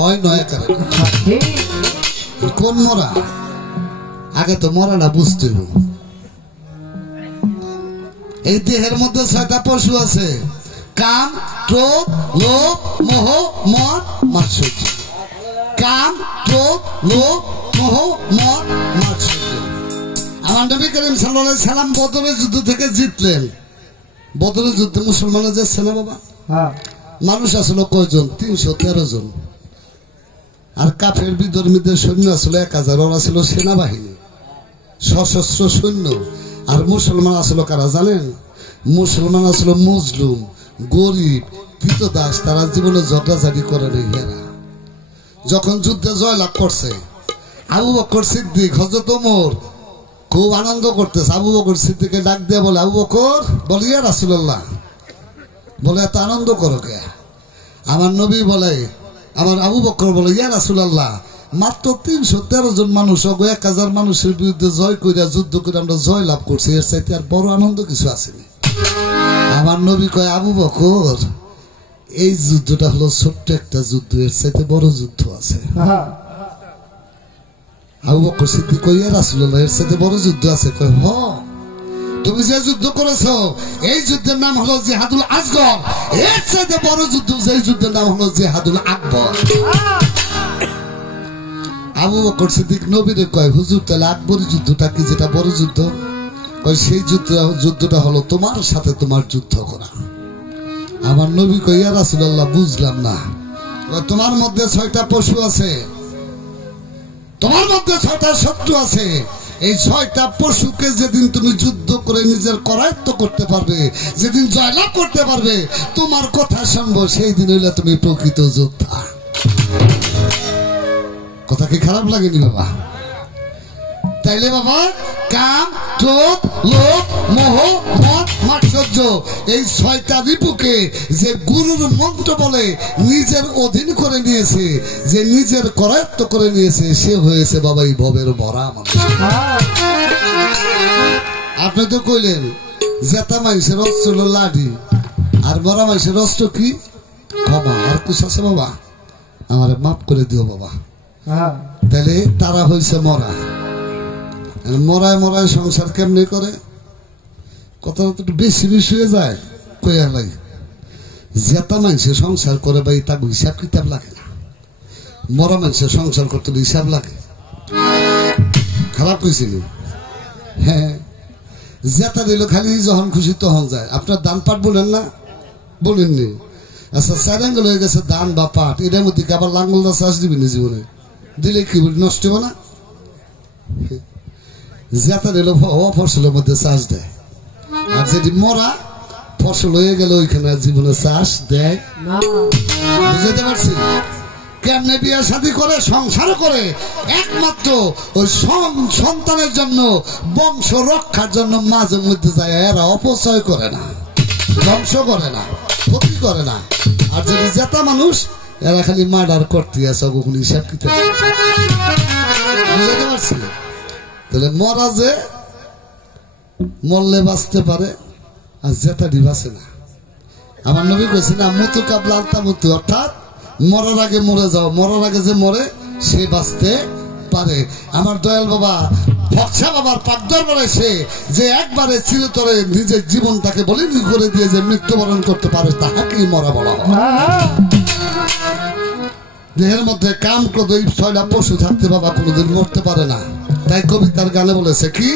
হয় নয় কারণ কোন মরা আগে তো মরাটা বুঝতে হবে। এই দেহের মধ্যে 6টা পশু আছে, কাম, ক্রোধ, লোভ, মোহ, মদ, মাৎসর্য। কাম, ক্রোধ, লোভ, মোহ, মদ, মাৎসর্য। আমার নবী করিম সাল্লাল্লাহু আলাইহি সাল্লাম বদরের যুদ্ধ থেকে জিতলেন। বদরের যুদ্ধে মুসলমানরা যাচ্ছে না বাবা, মানুষ আসলো কয়জন? 313 জন। আর কাফের বিধর্মীদের সৈন্য আসলো 1000। ওরা ছিল সেনাবাহিনী, সশস্ত্র সৈন্য। আর মুসলমান আসলো কারা জানেন? মুসলমান আসলো মজলুম, গরিব, কৃতদাস। তারা জীবনে ঝগড়াঝাড়ি করে নেই। হেরা যখন যুদ্ধে জয়লাভ করছে, আবু বকর সিদ্দিক, হযরত ওমর খুব আনন্দ করতেছে। আবু বকর সিদ্দিককে ডাক দিয়ে বলে, আবু বকর, বলে ইয়া রাসূলুল্লাহ, বলে এত আনন্দ করো কে? আমার নবী বলে, আমার আবু বকর বলে, ইয়া রাসূলুল্লাহ, মাত্র 313 জন মানুষ 1000 মানুষের বিরুদ্ধে জয় করে যুদ্ধ করে আমরা জয় লাভ করছি, এর চাইতে আর বড় আনন্দ কিছু আসেনি। আমার নবী কয়, আবু বকর, এই যুদ্ধটা হলো ছোট্ট একটা যুদ্ধ, এর চাইতে বড় যুদ্ধ আছে। আবু বকর সিদ্দিক কয়, ইয়া রাসূলুল্লাহ, এর চাইতে বড় যুদ্ধ আছে? কয়, হ, তুমি যে যুদ্ধ করেছো এই যুদ্ধের নাম হলো জিহাদুল আসগর। এর চাইতে বড় যুদ্ধ, যে যুদ্ধের নাম হলো জিহাদুল আকবর। আবু বকর সিদ্দিক নবীরে কয়, হুজুর, তাহলে আকবরী যুদ্ধটা কি, যেটা বড় যুদ্ধ? কয়, সেই যুদ্ধটা হলো তোমার সাথে তোমার যুদ্ধ করা। আমার নবী কয়, ইয়া রাসূলুল্লাহ, বুঝলাম না। তোমার মধ্যে 6টা পশু আছে, তোমার মধ্যে 6টা শত্রু আছে। এই 6টা পশুকে যেদিন তুমি যুদ্ধ করে নিজের করায়ত্ত করতে পারবে, যেদিন জয়লাভ করতে পারবে, তোমার কথা শুনবো, সেই দিন হইলে তুমি প্রকৃত যোদ্ধা। কথা কি খারাপ লাগেনি বাবা? তাইলে বাবা, কাম, ক্রোধ, লোভ, মোহ, মদ, মাৎসর্য, এই 6টা রিপুকে যে গুরুর মন্ত্র বলে নিজের অধীন করে নিয়েছে, যে নিজের করায়ত্ত করে নিয়েছে, সে হয়েছে বাবা এই ভবের ভরা মানুষ। আপনি তো কইলেন জেতা মানুষের অস্ত্র হলো লাঠি, আর মরা মানুষের অস্ত্র কি? ক্ষমা। আর কিছু আছে বাবা? আমার মাফ করে দিও বাবা। তাহলে তারা হয়েছে মরা। মরায় মরায় সংসার কেমনি করে? কথাটা তো একটু বেশি বেশি হয়ে যায়। কইয়া লাগে জেতা মানুষের সংসার করে ভাই, তাকে হিসাব কিতাব লাগে না। মরা মানুষের সংসার করতে হিসাব লাগে। খারাপ কইছিল? হ্যাঁ, জেতা দিল খালি যখন খুশি তখন যায়। আপনার দান পাট বলেন না? বলেননি? আচ্ছা, 4 আঙ্গুল হয়ে গেছে দান বা পাট, এটার মধ্যে কি আবার লাঙ্গল দা চাষ দিবেন জীবনে? দিলে কি নষ্ট হবে না? জেতা দিল ফসলের মধ্যে চাষ দেয়, আর যেটি মরা ফসল হয়ে গেল ওইখানে জীবনে চাষ দেয় না। বুঝতে পারছি? কেমনে বিয়ে শাদী করে, সংসার করে, একমাত্র ওই সন্তানের জন্য, বংশ রক্ষার জন্য মাঝে মধ্যে যায়। এরা অপচয় করে না, ধ্বংস করে না, ক্ষতি করে না। আর যদি জেতা মানুষ, এরা খালি মার্ডার করতে আছে, কখন হিসাব কিতে। বুঝতে পারছি? তাহলে মরা যে মরলে বাঁচতে পারে, আর জেতাডি বাঁচে না। আমার নবী কইছে না, মৃত্যু কাবলা আলতামৃত্যু, অর্থাৎ মরার আগে মরে যাও। মরার আগে যে মরে সে বাঁচতে পারে। আমার দয়াল বাবা ভক্সা বাবার পাকদর বলেছে যে একবারে চিরতরে নিজের জীবনটাকে বলিনি করে দিয়ে যে মৃত্যুবরণ করতে পারে, তাহাকেই মরা বলা হয়। দেহের মধ্যে কাম, ক্রোধ, এই 6টা পশু থাকতে বাবা কোনোদিন মরতে পারে না। তাই কবিতার গানে বলেছে কি,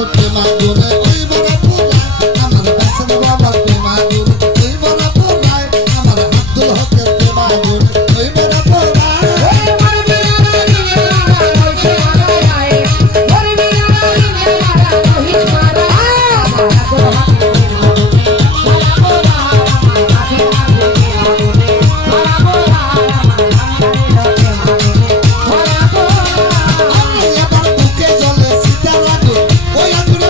হকের প্রেমাগুনে ওই বড় পোলায় আমার কাছের বাবার প্রেমাগুনে ওই বড় পোলায় আমার আব্দুল হকের প্রেমাগুনে ওই বড় পোলায় আমার বুকে জ্বলে সীতার আগুন ওই আগুনে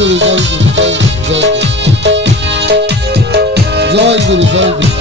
গুরু জয় গুরু জয় গুরু জয় গুরু জয় গুরু জয় গুরু